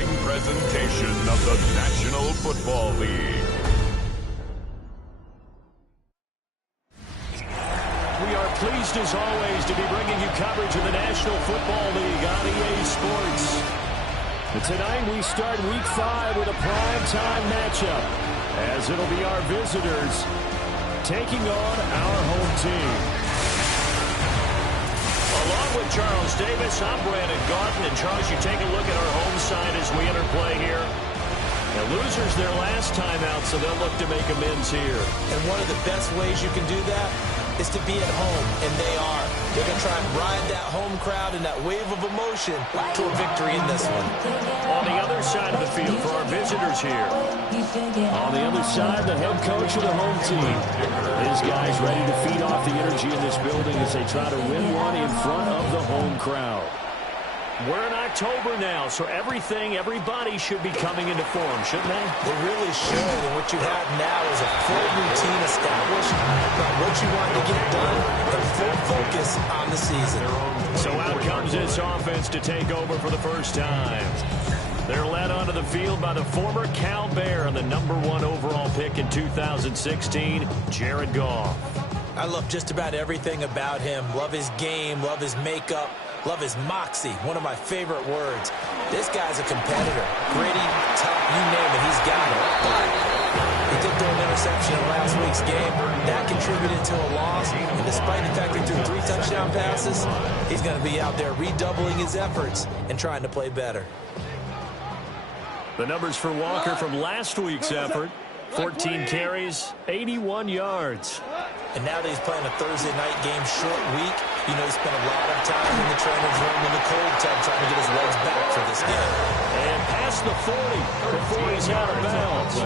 following presentation of the National Football League. We are pleased as always to be bringing you coverage of the National Football League on EA Sports. And tonight we start Week 5 with a primetime matchup, as it'll be our visitors taking on our home team. Along with Charles Davis, I'm Brandon Garden. And Charles, you take a look at our home side as we enter play here. The losers their last time out, so they'll look to make amends here. And one of the best ways you can do that is to be at home, and they are. They're going to try and ride that home crowd and that wave of emotion to a victory in this one. On the other side of the field for our visitors here. On the other side, the head coach of the home team. His guys ready to feed off the energy in this building as they try to win one in front of the home crowd. We're in October now, so everybody should be coming into form, shouldn't they? They really should, and what you have now is a full routine established about what you want to get done and full focus on the season. So out comes this offense to take over for the first time. They're led onto the field by the former Cal Bear and the #1 overall pick in 2016, Jared Goff. I love just about everything about him. Love his game, love his makeup, love his moxie, one of my favorite words. This guy's a competitor. Gritty, tough, you name it, he's got it. But he did throw an interception in last week's game. That contributed to a loss. And despite the fact he threw 3 touchdown passes, he's going to be out there redoubling his efforts and trying to play better. The numbers for Walker from last week's effort: 14 carries, 81 yards. And now that he's playing a Thursday night game, short week, you know he spent a lot of time in the trainer's room in the cold tub trying to get his legs back for this game. And past the 40 before he's out of bounds.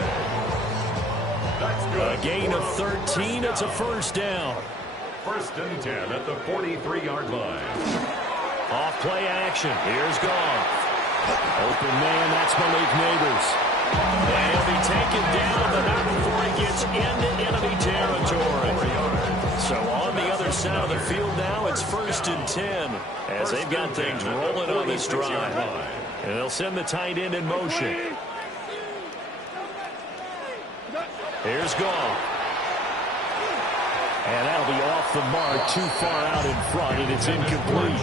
A gain of 13. It's a first down. 1st and 10 at the 43-yard line. Off play action. Here's Goff. Open man, that's Malik Neighbors. And he'll be taken down, but not before he gets into enemy territory. So on the other side of the field now, it's 1st and 10, as they've got things rolling on this drive. And they'll send the tight end in motion. Here's Goff. And that'll be off the mark, too far out in front, and it's incomplete.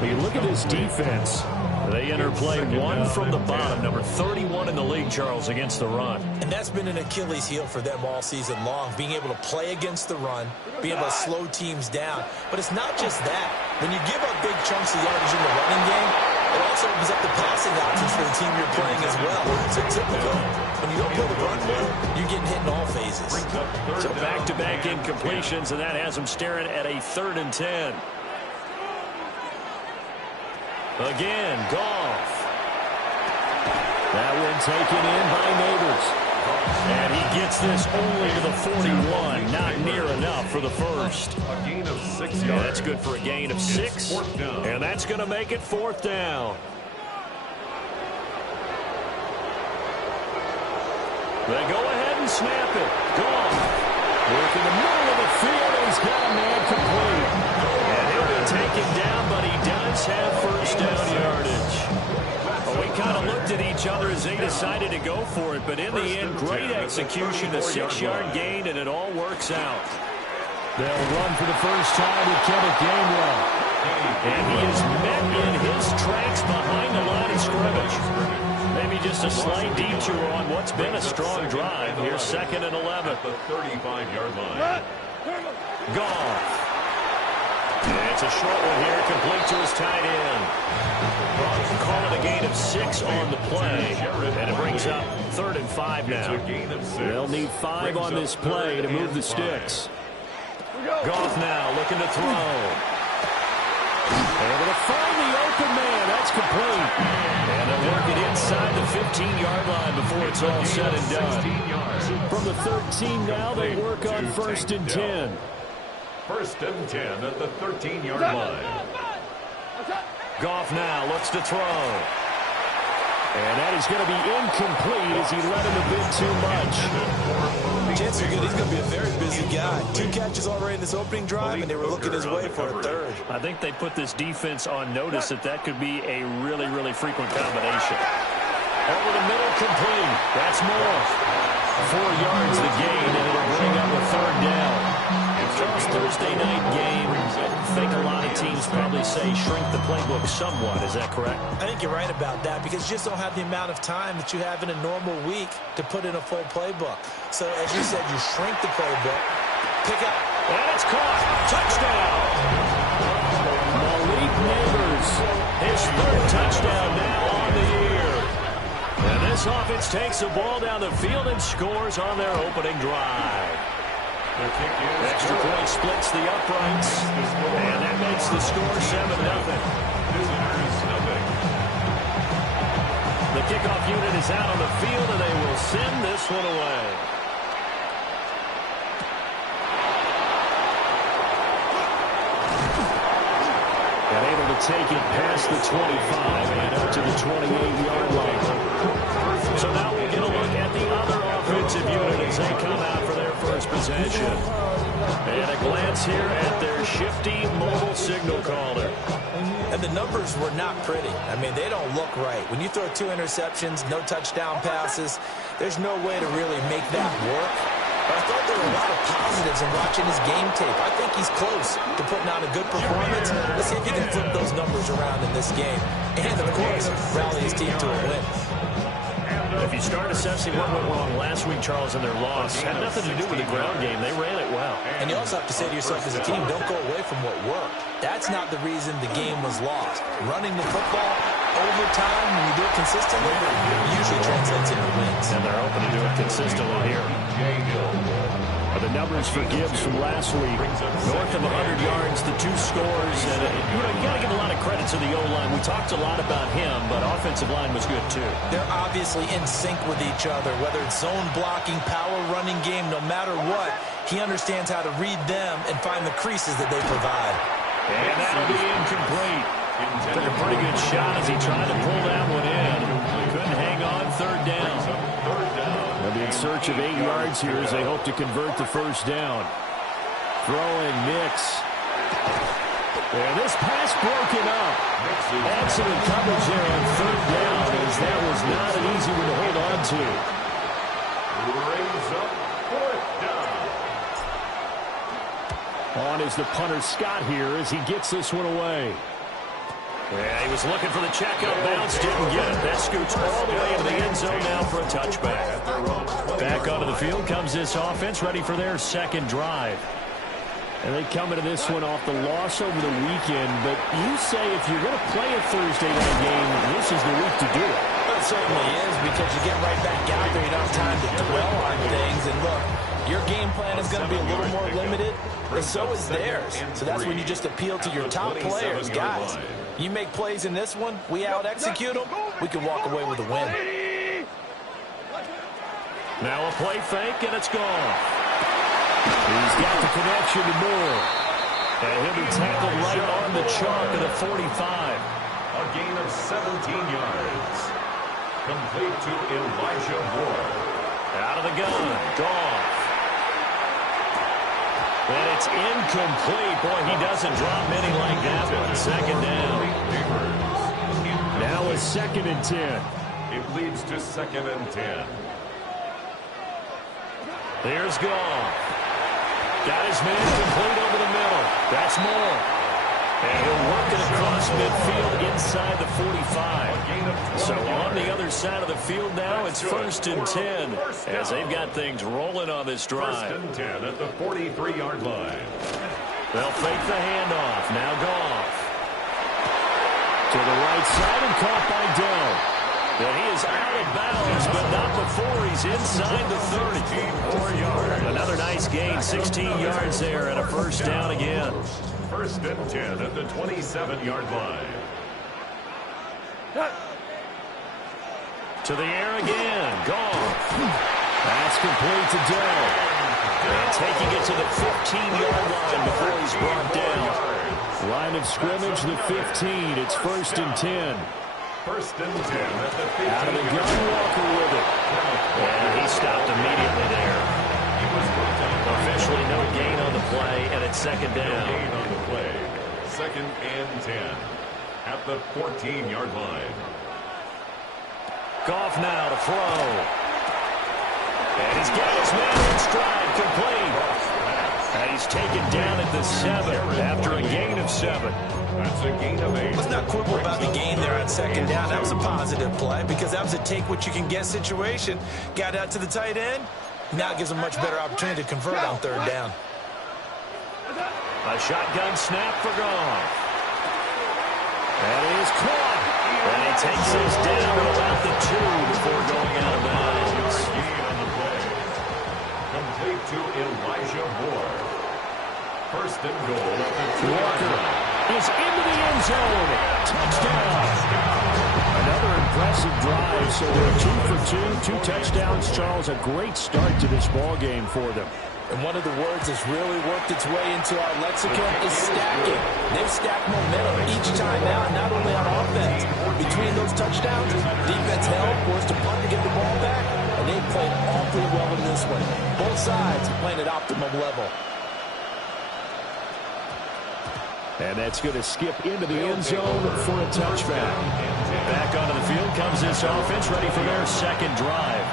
When you look at this defense, they enter play 1 from the bottom, number 31 in the league, Charles, against the run. And that's been an Achilles heel for them all season long, being able to play against the run, being able to slow teams down. But it's not just that. When you give up big chunks of yardage in the running game, it also opens up the passing options for the team you're playing as well. So typically, when you don't play the run well, you're getting hit in all phases. So back-to-back incompletions, and that has them staring at a 3rd and 10. Again, Goff. That one taken in by Neighbors. And he gets this only to the 41. Not near enough for the first. A gain of 6 yards. Yeah, that's good for a gain of 6. And that's going to make it 4th down. They go ahead and snap it. Goff. Work in the middle of the field, and he's got a man complete. And he'll be taken down, but he does have first down yardage. Well, we kind of looked at each other as they decided to go for it, but in the end, great execution, a 6-yard gain, and it all works out. They'll run for the first time with Kenneth Gainwell. And he is met in his tracks behind the line of scrimmage. Maybe just a slight detour on what's been a strong drive. Here's 2nd and 11. The 35-yard line. Goff. And it's a short one here, complete to his tight end. Call it a gain of 6 on the play. And it brings up 3rd and 5 now. They'll need 5 on this play to move the sticks. Goff now looking to throw. Able to find the open man. That's complete. And they'll work it inside the 15-yard line before it's all said and done. From the 13 now, they work on 1st and 10. 1st and 10 at the 13-yard line. Goff now looks to throw. And that is going to be incomplete as he let him a bit too much. Chances are good he's going to be a very busy guy. 2 catches already in this opening drive, and they were looking his way for a third. I think they put this defense on notice that could be a really, really frequent combination. Over the middle, complete. That's more. 4 yards the gain, and it'll bring up a third down. Charles, Thursday night game, I think a lot of teams probably say shrink the playbook somewhat. Is that correct? I think you're right about that because you just don't have the amount of time that you have in a normal week to put in a full playbook. So, as you said, you shrink the playbook, pick up. And it's caught. Touchdown. Malik Neighbors, his 3rd touchdown now on the year. And this offense takes the ball down the field and scores on their opening drive. Extra point splits the uprights, and that makes the score 7-0. The kickoff unit is out on the field, and they will send this one away. And able to take it past the 25 and up to the 28-yard line. So now we'll get a look at the other offensive unit as they come out for their first possession. And a glance here at their shifty mobile signal caller. And the numbers were not pretty. I mean, they don't look right. When you throw 2 interceptions, no touchdown passes, there's no way to really make that work. But I thought there were a lot of positives in watching his game tape. I think he's close to putting out a good performance. Let's see if he can flip those numbers around in this game. And, of course, rally his team to a win. If you start assessing what went wrong last week, Charles, in their loss, had nothing to do with the ground game. They ran it well. And you also have to say to yourself as a team, don't go away from what worked. That's not the reason the game was lost. Running the football over time, when you do it consistently, usually translates into wins. And they're hoping to do it consistently here. The numbers for Gibbs from last week, north of 100 yards, the 2 scores. And, you got to give a lot of credit to the O-line. We talked a lot about him, but offensive line was good, too. They're obviously in sync with each other, whether it's zone blocking, power running game, no matter what. He understands how to read them and find the creases that they provide. And that'll be incomplete. Took a pretty good shot as he tried to pull that one in. Couldn't hang on, 3rd down. They'll be in search of 8 yards here as they hope to convert the first down. Throwing Nix. And this pass broken up. Excellent coverage there on 3rd down as that was not an easy one to hold on to. Brings up 4th down. On is the punter Scott here as he gets this one away. Yeah, he was looking for the checkout bounce, didn't get it. That scoots all the way into the end zone now for a touchback. Back onto the field comes this offense, ready for their 2nd drive. And they come into this one off the loss over the weekend, but you say if you're going to play a Thursday night game, this is the week to do it. Well, it certainly is because you get right back out there. You don't have time to dwell on things. And look, your game plan is going to be a little more limited, but so is theirs. So that's when you just appeal to your top players. Guys, you make plays in this one, we out-execute them, we can walk away with a win. Now a play fake, and it's gone. He's got the connection to Moore. And he'll be tackled right on the chalk of the 45. A gain of 17 yards. Complete to Elijah Moore. Out of the gun. Goff. And it's incomplete. Boy, he doesn't drop many like that one. 2nd down. Now a 2nd and 10. It leads to 2nd and 10. There's Goff. Got his man complete over the middle. That's Moore. And he'll work it across midfield inside the 45. So on the other side of the field now, it's 1st and 10 as they've got things rolling on this drive. 1st and 10 at the 43-yard line. They'll fake the handoff. Now Goff. To the right side and caught by Dell. And he is out of bounds, but not before he's inside the 30. 4 yards. Another nice gain, 16 yards there, and a 1st down again. 1st and 10 at the 27-yard line. To the air again. Gone. That's complete to Dell. And taking it to the 15-yard line before he's brought down. Line of scrimmage, the 15. It's 1st and 10. First and 10 at the 15. Out of the gun, Walker with it. And he stopped immediately there. He was brought down. Officially no gain on the play, and it's second No down. gain on the play. Second and 10 at the 14-yard line. Goff now to throw. And he's got his man in stride, complete. And he's taken down at the 7 after a gain of 7. That's a gain of 8. Let's not quibble about the gain there on second down. That was a positive play because that was a take-what-you-can-get situation. Got out to the tight end. Now it gives him a much better opportunity to convert on third down. A shotgun snap for Goff. And he is caught. And he takes us down to about the 2 before going out of bounds. Gain on the play. Complete to Elijah Moore. First and goal at the 2-yard line. Is into the end zone. Touchdown. Another impressive drive. So they're 2 for 2, 2 touchdowns. Charles, a great start to this ball game for them. And one of the words that's really worked its way into our lexicon is stacking. They've stacked momentum each time out, not only on offense. Between those touchdowns, defense held, forced to punt to get the ball back, and they played awfully well in this one. Both sides playing at optimum level. And that's going to skip into the end zone for a touchback. Back onto the field comes this offense, ready for their second drive.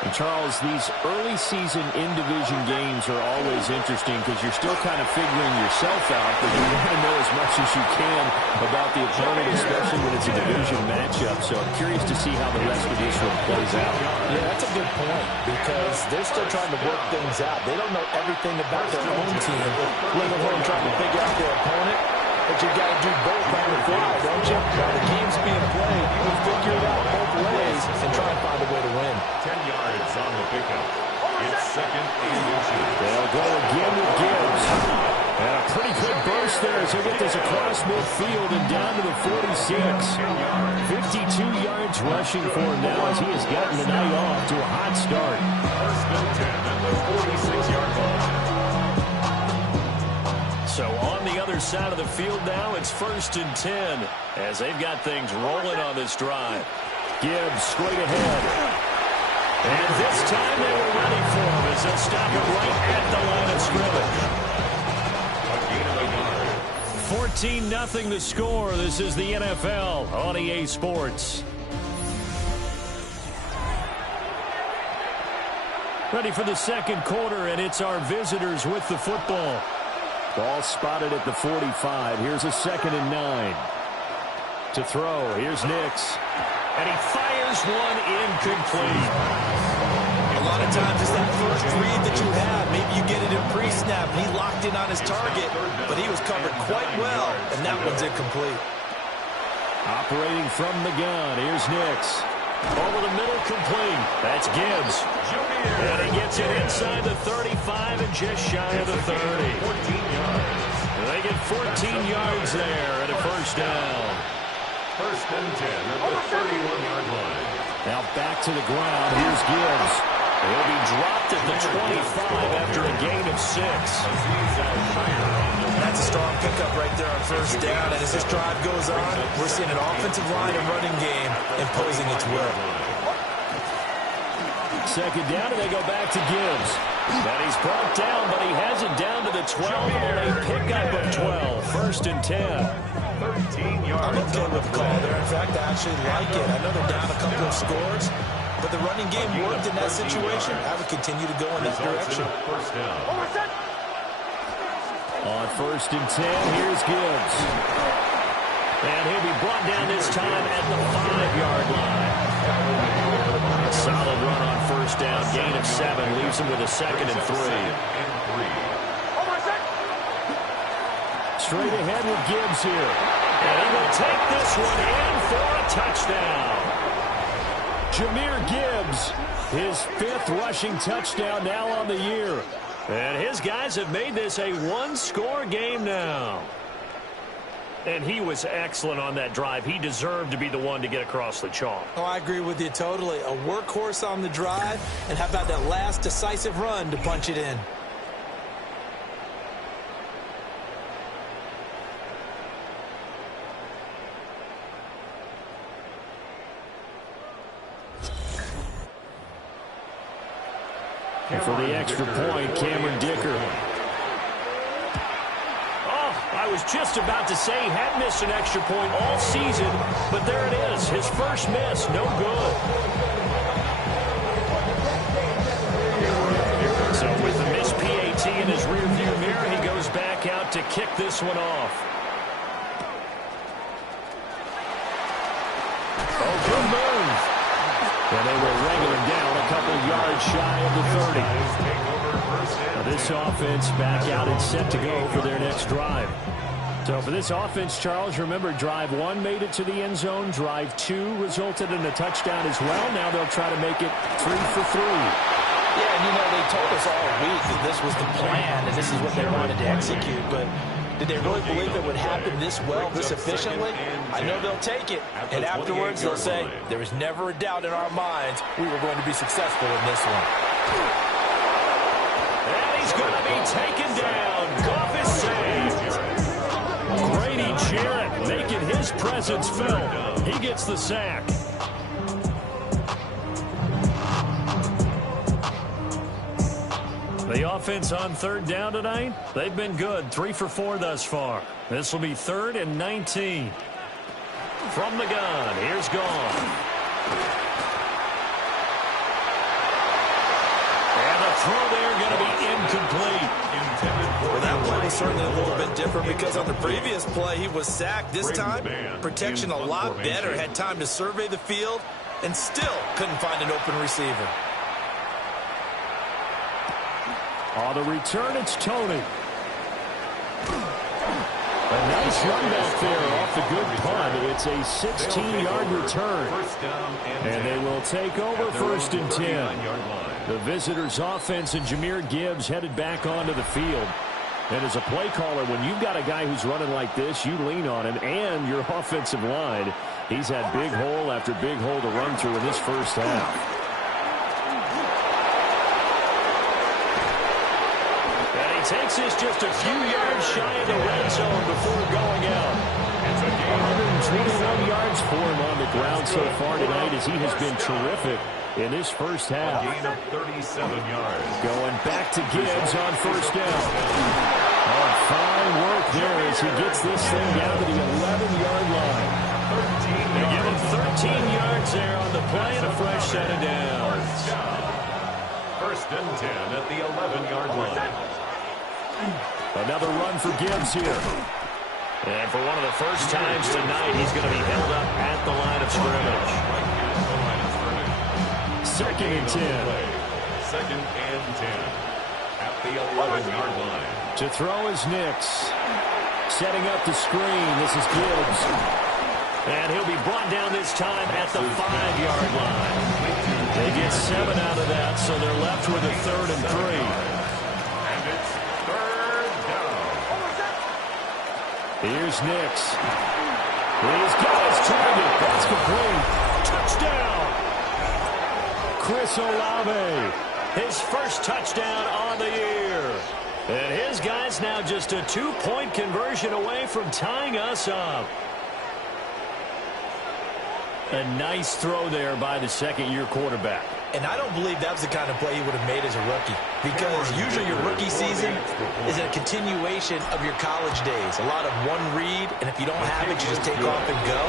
And Charles, these early season in-division games are always interesting because you're still kind of figuring yourself out, but you want to know as much as you can about the opponent, especially when it's a division matchup. So I'm curious to see how the rest of this one plays out. Yeah, that's a good point because they're still trying to work things out. They don't know everything about their own team, let alone trying to figure out their opponent. But you got to do both on the fly, don't you? While the game's being played, you can figure it out both ways and try and find a way to win. 10 yards on the pickup. It's second and inches. They'll go again with Gibbs. And a pretty good burst there as he'll get this across midfield and down to the 46. 52 yards rushing for him now as he has gotten the night off to a hot start. First and 10 at the 46-yard line. So on the other side of the field now, it's first and 10 as they've got things rolling on this drive. Gibbs straight ahead. And this time they were ready for him as they'll stop it right at the line of scrimmage. A gain of a yard. 14-0 the score. This is the NFL on EA Sports. Ready for the second quarter, and it's our visitors with the football. Ball spotted at the 45. Here's a 2nd and 9. To throw, here's Nix. And he fires one incomplete. A lot of times it's that first read that you have. Maybe you get it in pre-snap, and he locked in on his target, but he was covered quite well, and that one's incomplete. Operating from the gun, here's Nix. Over the middle, complete. That's Gibbs. And he gets it inside the 35 and just shy of the 30. 14 yards. They get 14 yards there and a first down. First and 10 at the 31-yard line. Now back to the ground. Here's Gibbs. He'll be dropped at the 25 after a gain of 6. That's a strong pickup right there on first down. And as this drive goes on, we're seeing an offensive line and running game imposing its will. Second down, and they go back to Gibbs. And he's brought down, but he has it down to the 12 on a pickup of 12. First and 10. 13 yards. I'm okay with the call there. In fact, I actually like it. I know they're down a couple of scores, but the running game worked in that situation. I would continue to go in that direction. First down. On first and 10, here's Gibbs. And he'll be brought down this time at the 5-yard line. A solid run on first down, gain of 7, leaves him with a 2nd and 3. Straight ahead with Gibbs here. And he will take this one in for a touchdown. Jahmyr Gibbs, his 5th rushing touchdown now on the year. And his guys have made this a one-score game now. And he was excellent on that drive. He deserved to be the one to get across the chalk. Oh, I agree with you totally. A workhorse on the drive, and how about that last decisive run to punch it in? And for the extra point, Cameron Dicker. Oh, I was just about to say he had missed an extra point all season, but there it is. His first miss, no good. So with the missed PAT in his rearview mirror, he goes back out to kick this one off. Oh, good move. And they will wrangle him down a couple yards shy of the 30. Now this offense back out and set to go for their next drive. So for this offense, Charles, remember, drive 1 made it to the end zone. Drive 2 resulted in a touchdown as well. Now they'll try to make it 3 for 3. Yeah, and you know, they told us all week that this was the plan and this is what they wanted to execute, but did they really believe it would happen this well, this efficiently? I know they'll take it, and afterwards they'll say, there was never a doubt in our minds we were going to be successful in this one. And he's going to be taken down. Goff is saved. Grady Jarrett making his presence felt. He gets the sack. The offense on third down tonight, they've been good. 3 for 4 thus far. This will be 3rd and 19. From the gun, here's Goff. And the throw there going to be incomplete. Well, that play was certainly a little bit different because on the previous play, he was sacked. This time, protection a lot better. Had time to survey the field and still couldn't find an open receiver. On the return, it's Tony. A nice run back there off the good punt. It's a 16-yard return. And they will take over 1st and 10. The visitors' offense and Jahmyr Gibbs headed back onto the field. And as a play caller, when you've got a guy who's running like this, you lean on him and your offensive line. He's had big hole after big hole to run through in this first half. Takes this just a few yards shy of the red zone before going out. 121 yards for him on the ground so far tonight as he has been terrific in this first half. A gain of 37 yards. Going back to Gibbs on 1st down. Oh, fine work there as he gets this thing down to the 11-yard line. They give him 13 yards there on the play and a fresh set of downs. 1st and 10 at the 11-yard line. Another run for Gibbs here. And for one of the first times tonight, he's going to be held up at the line of scrimmage. 2nd and 10. 2nd and 10 at the 11-yard line. To throw is Nix. Setting up the screen. This is Gibbs. And he'll be brought down this time at the 5-yard line. They get 7 out of that, so they're left with a 3rd and 3. Here's Nix. He's got his target. That's complete. Touchdown. Chris Olave. His first touchdown on the year. And his guy's now just a 2-point conversion away from tying us up. A nice throw there by the second-year quarterback. And I don't believe that was the kind of play he would have made as a rookie. Because usually your rookie season is a continuation of your college days. A lot of one read, and if you don't have it, you just take off and go.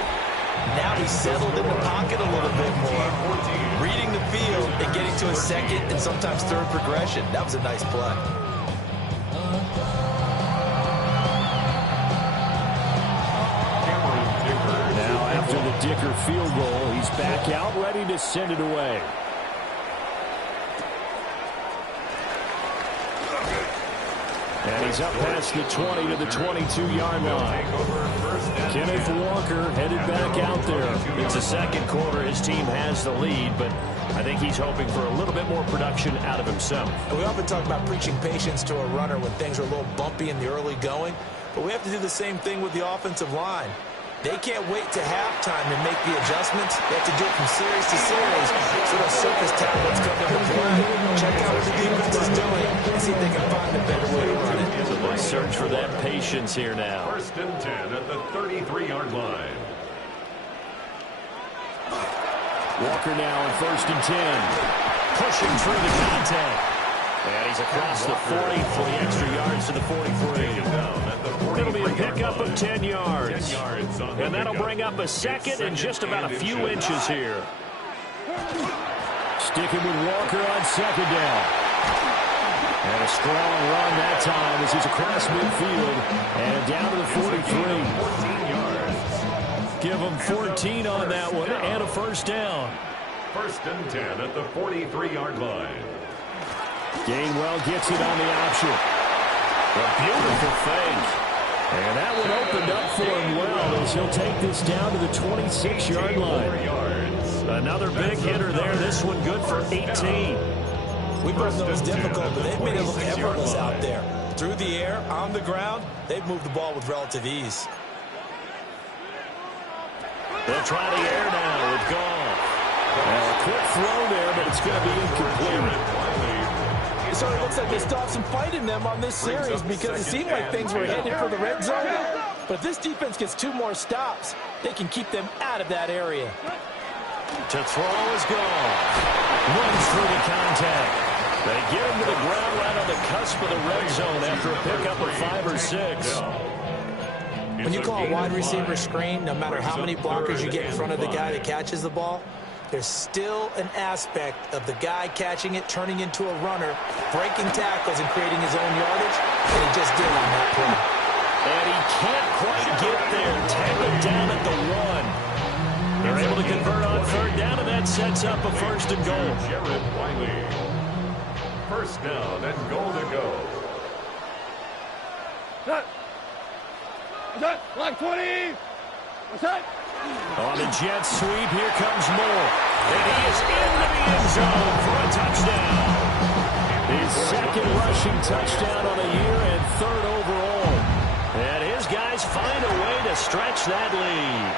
Now he's settled in the pocket a little bit more, reading the field and getting to a 2nd and sometimes 3rd progression. That was a nice play. Now after the Dicker field goal, he's back out ready to send it away. And he's up past the 20 to the 22-yard line. Kenneth Walker headed back out there. It's the second quarter. His team has the lead, but I think he's hoping for a little bit more production out of himself. And we often talk about preaching patience to a runner when things are a little bumpy in the early going, but we have to do the same thing with the offensive line. They can't wait to halftime to make the adjustments. They have to do it from series to series so those surface tablets come into play. Check out what the defense is doing and see if they can find a better way to run it. Search for that patience here now. 1st and 10 at the 33-yard line. Walker now on 1st and 10. Pushing through the contact. And he's across the 40 for the extra yards to the 43. It'll be a pickup of 10 yards. And that'll bring up a second and just about a few inches here. Sticking with Walker on second down. And a strong run that time as he's across midfield and down to the 43. 14 yards. Give him 14 on that one and a first down. First and 10 at the 43-yard line. Gainwell gets it on the option. A beautiful fake. And that one opened up for him well as he'll take this down to the 26-yard line. Another big hitter there. This one good for 18. We both know it's difficult, but they've made it look effortless out there. Through the air, on the ground, they've moved the ball with relative ease. They'll try the air now with Goff. A quick throw there, but it's going to be incomplete. So it looks like they still have some fight in them on this series because it seemed like things were headed for the red zone. But if this defense gets 2 more stops, they can keep them out of that area. To throw is gone. Runs through the contact. They get him to the ground right on the cusp of the red zone after a pickup of 5 or 6. When you call a wide receiver screen, no matter how many blockers you get in front of the guy that catches the ball, there's still an aspect of the guy catching it, turning into a runner, breaking tackles and creating his own yardage, and he just did on that play. And he can't quite get there. Tackled down at the 1. They're able to convert on third down, and that sets up a first and goal. Jared Wiley. First down and goal to go. Line 20. On the jet sweep, here comes Moore. And he is into the end zone for a touchdown. His second rushing touchdown on the year and 3rd overall. And his guys find a way to stretch that lead.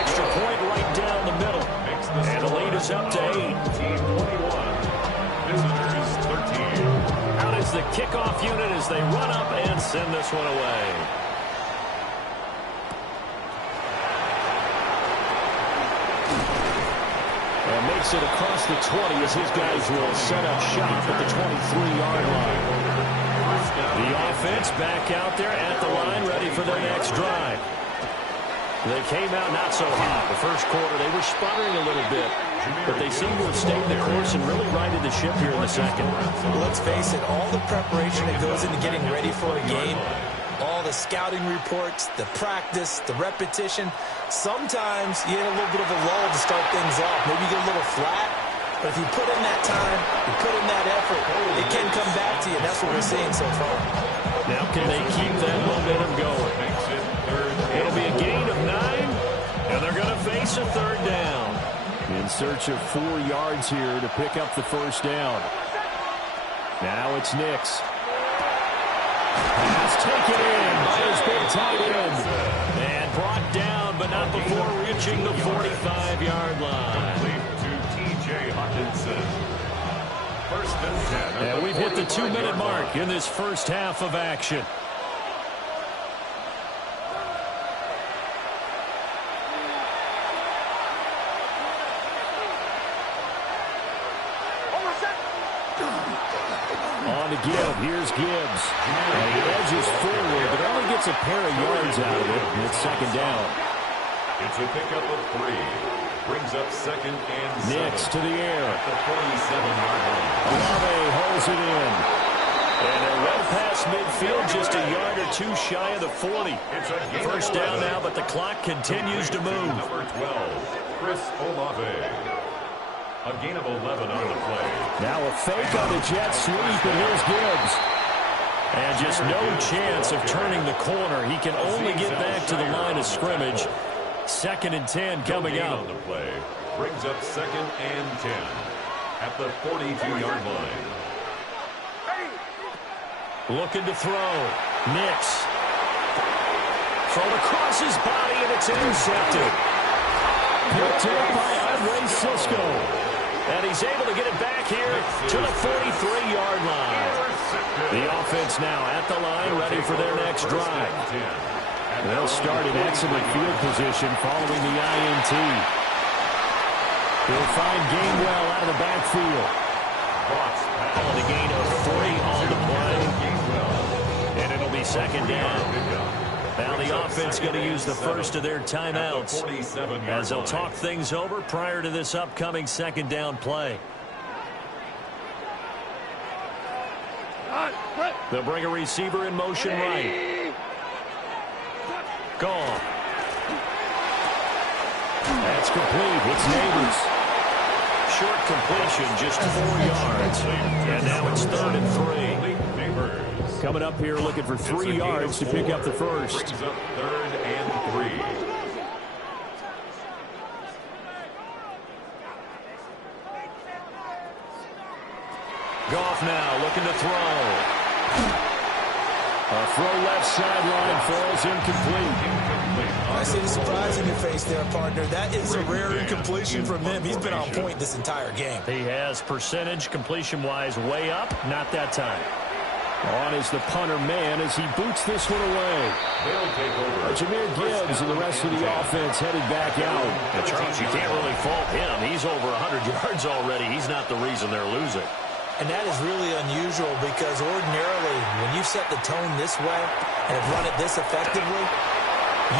Extra point right down the middle. And the lead is up to 8. Team 21. Visitors 13. Out is the kickoff unit as they run up and send this one away. And makes it across the 20 as his guys will set up shop at the 23-yard line. The offense back out there at the line, ready for their next drive. They came out not so hot. The first quarter, they were sputtering a little bit, but they seem to have stayed the course and really righted the ship here in the second. Let's face it, all the preparation that goes into getting ready for a game, all the scouting reports, the practice, the repetition, sometimes you get a little bit of a lull to start things off. Maybe you get a little flat, but if you put in that time, you put in that effort, it can come back to you, and that's what we're seeing so far. Now can they keep that momentum going? It'll be a gain of 9, and they're going to face a third down. In search of 4 yards here to pick up the first down. Now it's Nix. Pass taken in by his big tight end. And brought down, but not before reaching the 45-yard line. To T.J. Hawkinson. First and 10. And we've hit the 2-minute mark in this first half of action. On to give. Here's Gibbs. And he edges forward, but only gets a pair of yards out of it. And it's second down. It's a pickup of 3. Brings up second and 7. Nix to the air. At the 47-yard line. Olave holds it in. And they're well past midfield, just a yard or 2 shy of the 40. First down now, but the clock continues to move. Number 12, Chris Olave. A gain of 11 on the play. Now a fake on the jet sweep, and here's Gibbs. And just no chance of turning the corner. He can only get back to the line of scrimmage. Second and 10 coming up. On the play. Brings up second and 10 at the 42-yard line. Looking to throw. Nix. Thrown across his body, and it's intercepted. Picked up by Andre Sisco. And he's able to get it back here to the 43-yard line. The offense now at the line, ready for their next drive. They'll start in excellent field position following the INT. He'll find Gainwell out of the backfield. On the gain of 3 on the play. And it'll be second down. Now the offense going to use the first of their timeouts as they'll talk things over prior to this upcoming second down play. They'll bring a receiver in motion right. Gone. That's complete. It's Neighbors. Short completion, just 4 yards. And now it's 3rd and 3. Coming up here looking for 3 yards to pick up the first. 3rd and 3. Goff now looking to throw. A throw left sideline falls incomplete. I see the surprise in your face there, partner. That is a rare incompletion from him. He's been on point this entire game. He has percentage completion-wise way up. Not that time. On is the punter man as he boots this one away. They'll take over. Jameer Gibbs and the rest of the offense headed back out. And Charles, you can't really fault him. He's over 100 yards already. He's not the reason they're losing. And that is really unusual because ordinarily when you set the tone this way and have run it this effectively,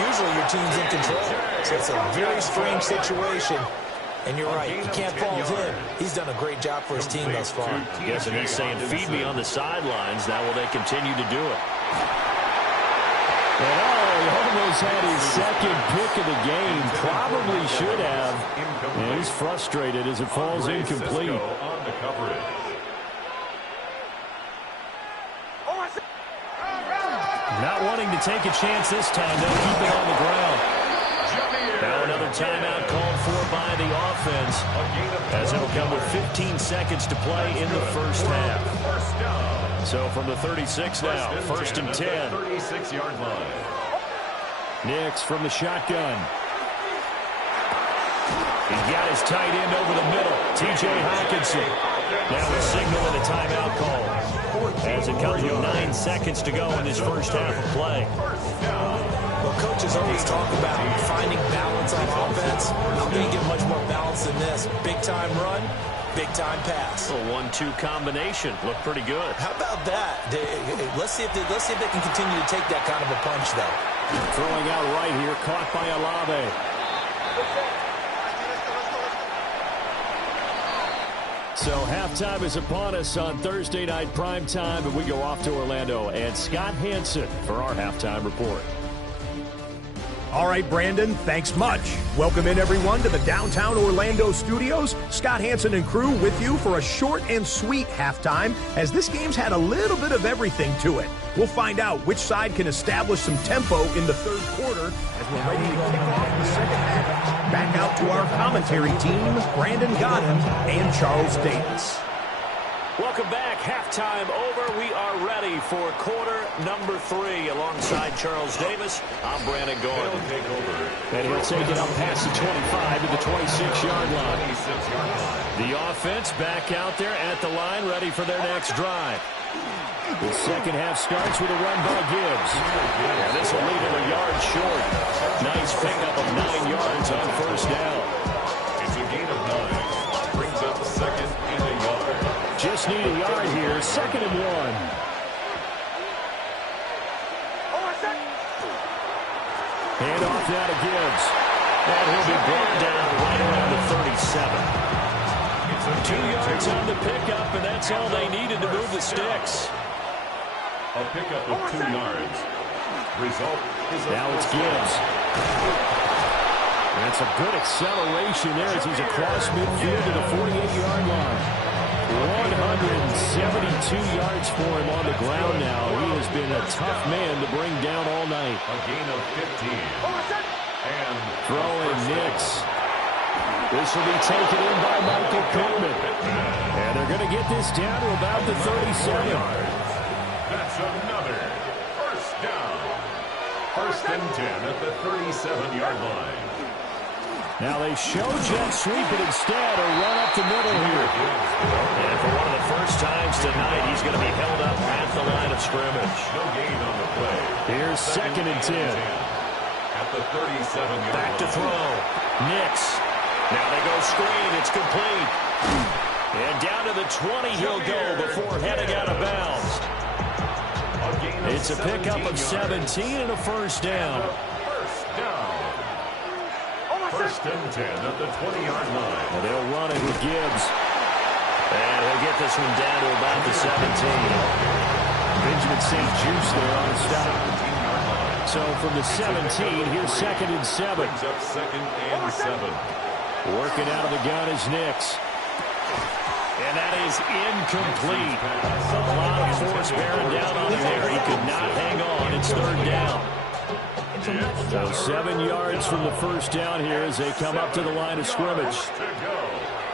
usually your team's in control. So it's a very strange situation. And you're right, you can't fault him. He's done a great job for his team thus far. Yes, and he's saying, feed me on the sidelines. Now will they continue to do it? And he almost had his second pick of the game. Probably should have. And he's frustrated as it falls incomplete. On the coverage. Not wanting to take a chance this time. They'll keep it on the ground. Now another timeout called for by the offense as it'll come with 15 seconds to play in the first half. So from the 36 now, 1st and 10. 36-yard line. Nix from the shotgun. He's got his tight end over the middle. T.J. Hawkinson. Now a signal and a timeout call as it comes with 9 seconds to go in this first half of play. Well, coaches always talk about finding balance on offense. How can you get much more balance than this? Big-time run, big-time pass. A 1-2 combination. Looked pretty good. How about that? Let's see if they can continue to take that kind of a punch, though. Throwing out right here, caught by Olave. So halftime is upon us on Thursday night primetime, and we go off to Orlando and Scott Hansen for our halftime report. All right, Brandon, thanks much. Welcome in, everyone, to the downtown Orlando studios. Scott Hansen and crew with you for a short and sweet halftime, as this game's had a little bit of everything to it. We'll find out which side can establish some tempo in the third quarter as we're ready to kick off the second half. Back out to our commentary team, Brandon Godden and Charles Davis. Welcome back. Halftime over. We are ready for quarter number 3. Alongside Charles Davis, I'm Brandon Gordon. And he'll take it up past the 25 to the 26-yard line. The offense back out there at the line, ready for their next drive. The second half starts with a run by Gibbs. And this will leave him a yard short. Nice pickup of 9 yards on first down. It's a gain of 9. Brings up second and a yard. Just need a yard here. 2nd and 1. Hand off now to Gibbs. And he'll be brought down right around the 37. 2 yards on the pickup, and that's all they needed to move the sticks. A pickup of 2 yards. Result is a now it's Gibbs. That's a good acceleration there as he's across midfield to the 48-yard line. 172 yards for him on the ground now. He has been a tough man to bring down all night. A gain of 15. And throwing Nix. This will be taken in by Michael Pittman. And they're going to get this down to about the 37. That's another first down. 1st and 10 at the 37-yard line. Now they show jet sweep, but instead a run up the middle here. And for one of the first times tonight, he's going to be held up at the line of scrimmage. No gain on the play. Here's 2nd and 10. At the 37-yard line. Back to throw. Nix. Now they go screen. It's complete. And down to the 20 he'll go before heading out of bounds. It's a pickup of 17 and a first down. First and 10 at the 20-yard line. Well, they'll run it with Gibbs. And he'll get this one down to about the 17. Benjamin St. Juice there on the stop. So from the 17, here's second and 7. Brings up second and 7. Working out of the gun is Nix. And that is incomplete. A lot of force bearing down on him there. He could not hang on. It's third down. So 7 yards from the first down here as they come up to the line of scrimmage.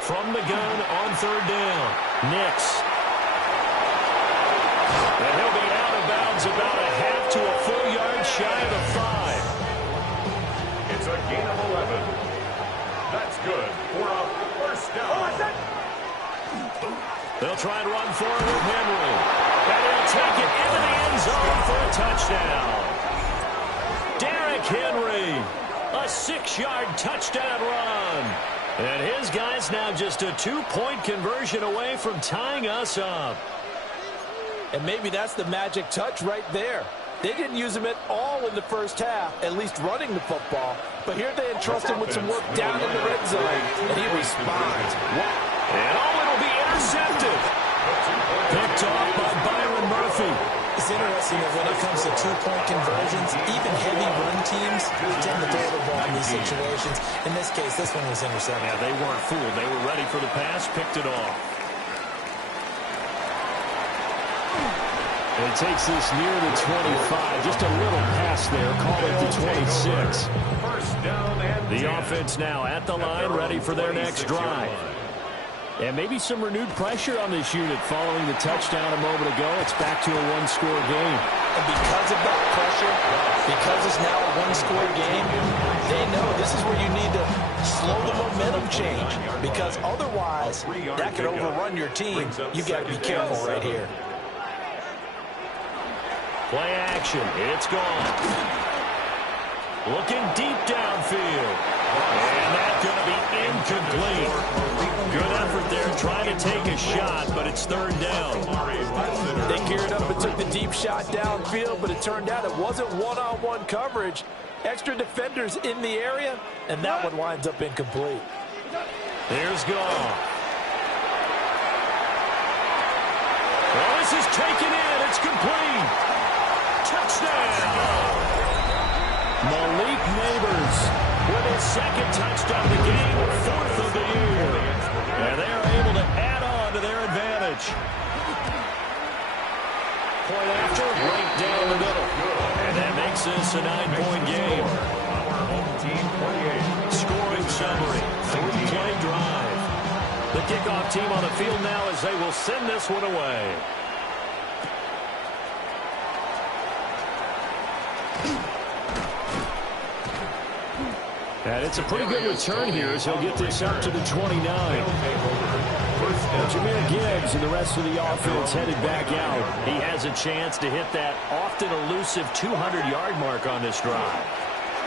From the gun on third down. Nix. And he'll be out of bounds about a half to a full yard shy of the 5. It's a gain of 11. That's good for a first down. They'll try and run forward with Henry. And he'll take it into the end zone for a touchdown. Derrick Henry, a 6-yard touchdown run. And his guy's now just a 2-point conversion away from tying us up. And maybe that's the magic touch right there. They didn't use him at all in the first half, at least running the football. But here they entrust him with some work down in the red zone, and he responds. And it'll be intercepted. Picked off by Byron Murphy. It's interesting that when it comes to 2-point conversions, even heavy run teams tend to throw the ball in these situations. In this case, this one was intercepted. Yeah, they weren't fooled. They were ready for the pass, picked it off. And takes this near the 25. Just a little pass there. Call it the 26. First down and the offense now at the line, ready for their next drive. And maybe some renewed pressure on this unit following the touchdown a moment ago. It's back to a one-score game. And because of that pressure, because it's now a one-score game, they know this is where you need to slow the momentum change. Because otherwise, that could overrun your team. You've got to be careful right here. Play action. It's gone. Looking deep downfield. And that's going to be incomplete. Good effort there trying to take a shot, but it's third down. They geared up and took the deep shot downfield, but it turned out it wasn't one-on-one coverage. Extra defenders in the area, and that one winds up incomplete. Here's Goff. Well, this is taken in. It's complete. Touchdown! Malik Neighbors with his second touchdown of the game, 4th of the year. And they are able to add on to their advantage. Point after, right down the middle. And that makes this a 9-point game. Scoring summary, 3-play drive. The kickoff team on the field now as they will send this one away. And it's a pretty good return here as he'll get this up to the 29. Jahmyr Gibbs and the rest of the offense headed back out. He has a chance to hit that often elusive 200-yard mark on this drive.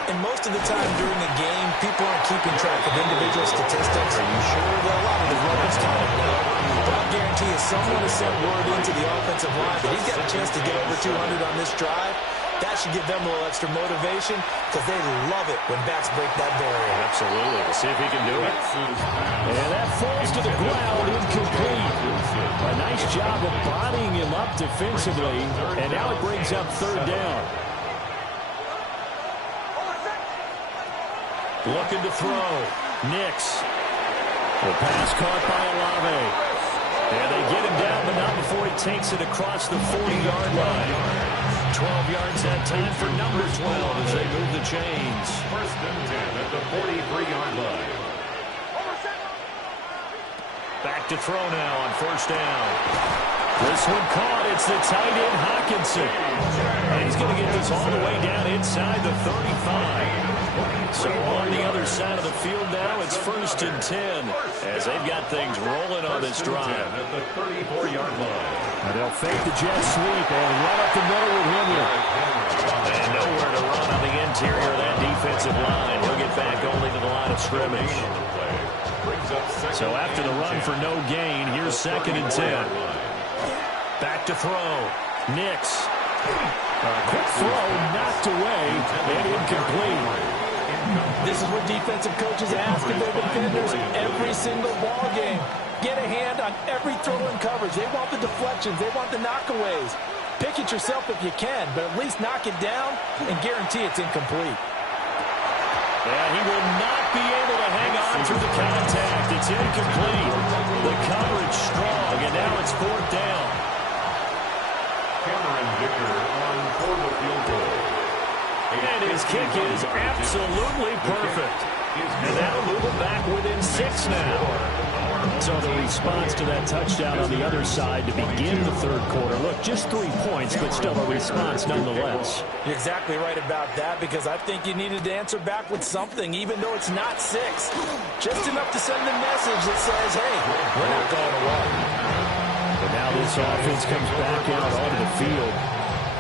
And most of the time during the game, people aren't keeping track of individual statistics. Are you sure? Well, a lot of the runners kind of know. But I'll guarantee you someone has sent word into the offensive line that he's got a chance to get over 200 on this drive. That should give them a little extra motivation because they love it when backs break that barrier. Absolutely. We'll see if he can do it. And that falls to the ground, incomplete. A nice job of bodying him up defensively. And now it brings up third down. Looking to throw. Nix. The pass caught by Olave. And they get him down, but not before he takes it across the 40-yard line. 12 yards that time for number 12 as they move the chains. First and 10 at the 43-yard line. Back to throw now on first down. This one caught. It's the tight end Hockenson. And he's going to get this all the way down inside the 35. So on the other side of the field now, it's first and 10 as they've got things rolling on this drive. At the 34-yard line. And they'll fake the jet sweep and run up the middle with Henry. And nowhere to run on the interior of that defensive line. He'll get back only to the line of scrimmage. So after the run for no gain, here's 2nd and 10. Back to throw. Nix. Quick throw, knocked away, and incomplete. This is what defensive coaches ask of their defenders every single ball game. Get a hand on every throw in coverage. They want the deflections. They want the knockaways. Pick it yourself if you can, but at least knock it down and guarantee it's incomplete. And he will not be able to hang on through the contact. It's incomplete. The coverage strong, and now it's 4th down. Cameron Dicker on for the field goal. And his kick is absolutely perfect. And that'll move him back within 6 now. So the response to that touchdown on the other side to begin the 3rd quarter. Look, just 3 points, but still a response nonetheless. You're exactly right about that, because I think you needed to answer back with something, even though it's not 6. Just enough to send a message that says, hey, we're not going away. But now this offense comes back out onto the field.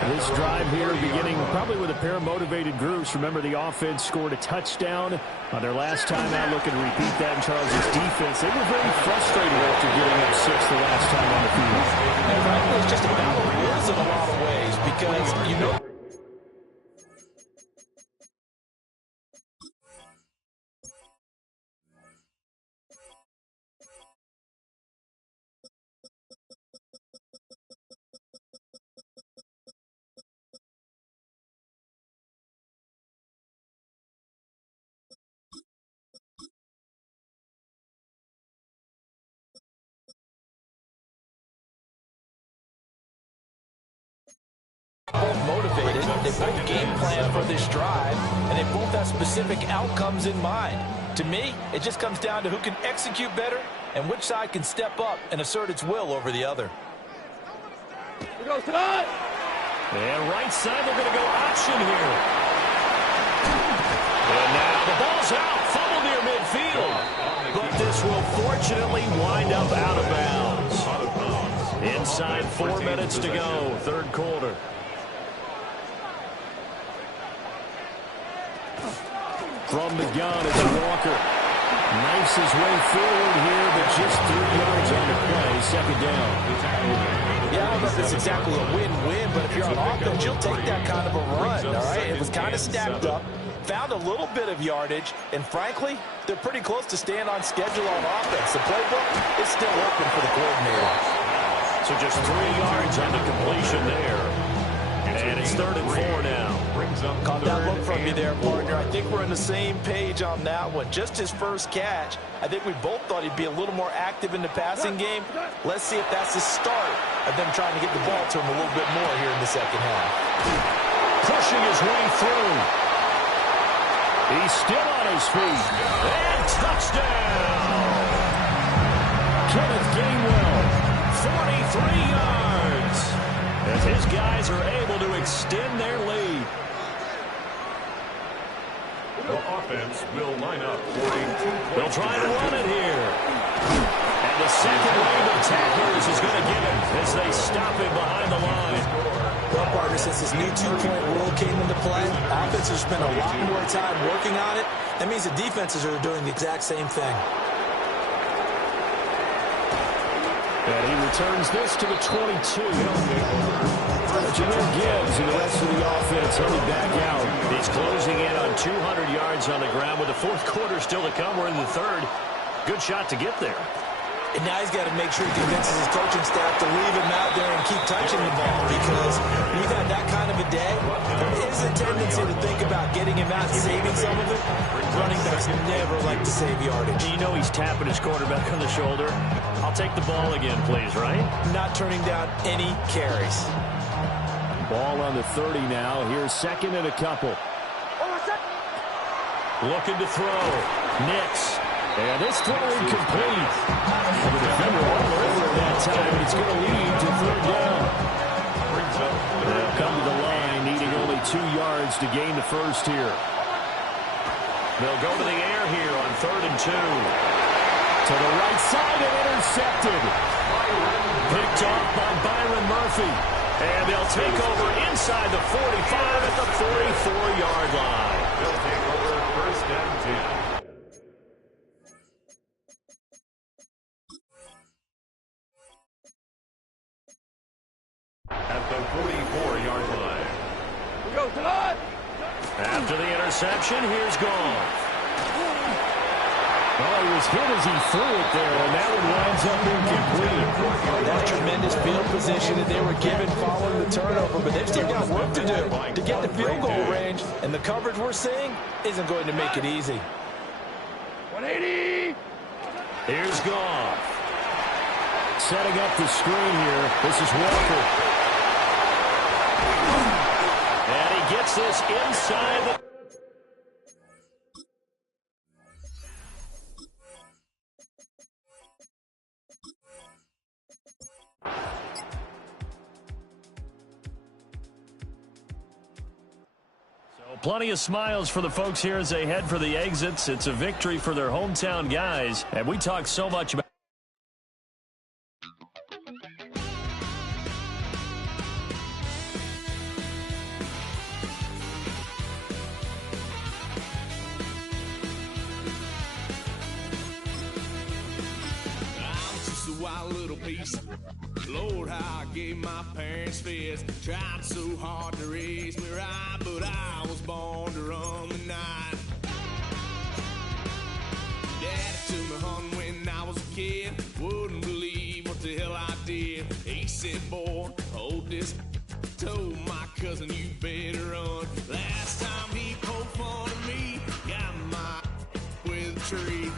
This drive here beginning probably with a pair of motivated groups. Remember, the offense scored a touchdown on their last time out. Looking to repeat that in Charles' defense. They were very frustrated after giving up 6 the last time on the field. And frankly, it's just a battle of rules in a lot of ways, because you know both motivated, they both game plan for this drive, and they both have specific outcomes in mind. To me, it just comes down to who can execute better and which side can step up and assert its will over the other. And right side, they're going to go option here. And now the ball's out, fumble near midfield. But this will fortunately wind up out of bounds. Inside 4 minutes to go, 3rd quarter. From the gun, it's Walker. Knifes his way forward here, but just 3 yards on the play. 2nd down. Yeah, I don't know if it's exactly a win-win, but if you're on offense, you'll take that kind of a run, all right? It was kind of stacked up, found a little bit of yardage, and frankly, they're pretty close to staying on schedule on offense. The playbook is still open for the coordinator. So just 3 yards on the completion there. And it's 3rd and 4 now. Caught that look from you there, partner. I think we're on the same page on that one. Just his first catch. I think we both thought he'd be a little more active in the passing game. Let's see if that's the start of them trying to get the ball to him a little bit more here in the 2nd half. Pushing his way through. He's still on his feet. And touchdown! Kenneth Gainwell, 43 yards. As his guys are able to extend their lead. The offense will line up for a 2-point. They'll try to run it here. And the second wave of tacklers is going to get him as they stop him behind the line. Well, partner, since this new 2-point rule came into play, offenses spend a lot more time working on it. That means the defenses are doing the exact same thing. And he returns this to the 22. Jameer Gibbs and the rest of the offense headed back out. He's closing in on 200 yards on the ground with the 4th quarter still to come. We're in the 3rd. Good shot to get there. And now he's got to make sure he convinces his coaching staff to leave him out there and keep touching the ball, because when you've had that kind of a day, there is a tendency to think about getting him out and saving some of it. Running backs never like to save yardage. You know he's tapping his quarterback on the shoulder. I'll take the ball again, please, right? Not turning down any carries. Ball on the 30 now. Here's 2nd and a couple. Looking to throw. Nix. And this throw incomplete. The defender all over at that time, and it's going to lead to 3rd down. They'll come to the line, needing only 2 yards to gain the first here. They'll go to the air here on 3rd and 2. To the right side and intercepted. Picked off by Byron Murphy. And they'll take over inside the 45 at the 44-yard line. They'll take over 1st and 10. After the interception, here's Goff. Oh, he was hit as he threw it there, and that one winds up incomplete. That tremendous field position that they were given following the turnover, but they've still got work to do to get the field goal range, and the coverage we're seeing isn't going to make it easy. 180. Here's Goff. Setting up the screen here. This is Walker. And he gets this inside the... Plenty of smiles for the folks here as they head for the exits. It's a victory for their hometown guys. And we talk so much about... I'm just a wild little piece. Lord, how I gave my parents fist. Tried so hard to raise me right, but I was born to run the night. Daddy took me home when I was a kid. Wouldn't believe what the hell I did. He said, boy, hold this. Told my cousin, you better run. Last time he poked fun of me, got my with a tree.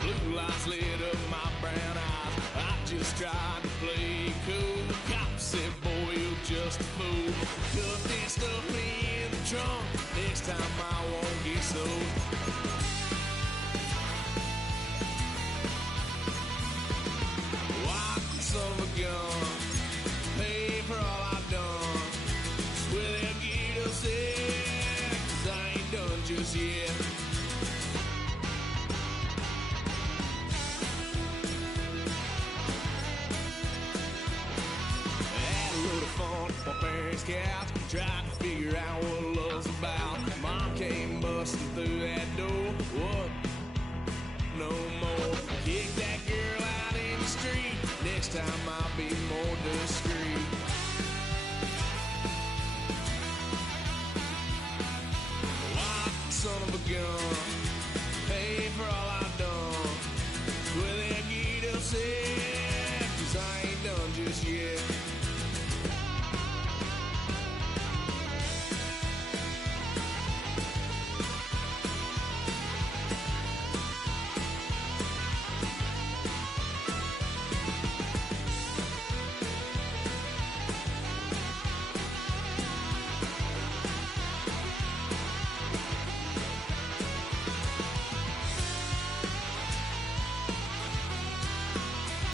Blue lights lit up my brown eyes. I just tried to play cool. Cop said, boy, you're just a fool. Cuffed and stuffed me in the trunk. Next time I won't get so. White son of a gun. Pay for all I've done. Swear they'll get us in. 'Cause I ain't done just yet. My parents' couch, tried to figure out what love's about. Mom came busting through that door. What? No more. Kick that girl out in the street. Next time I'll be more discreet. White son of a gun. Pay for all I've done. Well, they'll get upset, 'cause I ain't done just yet.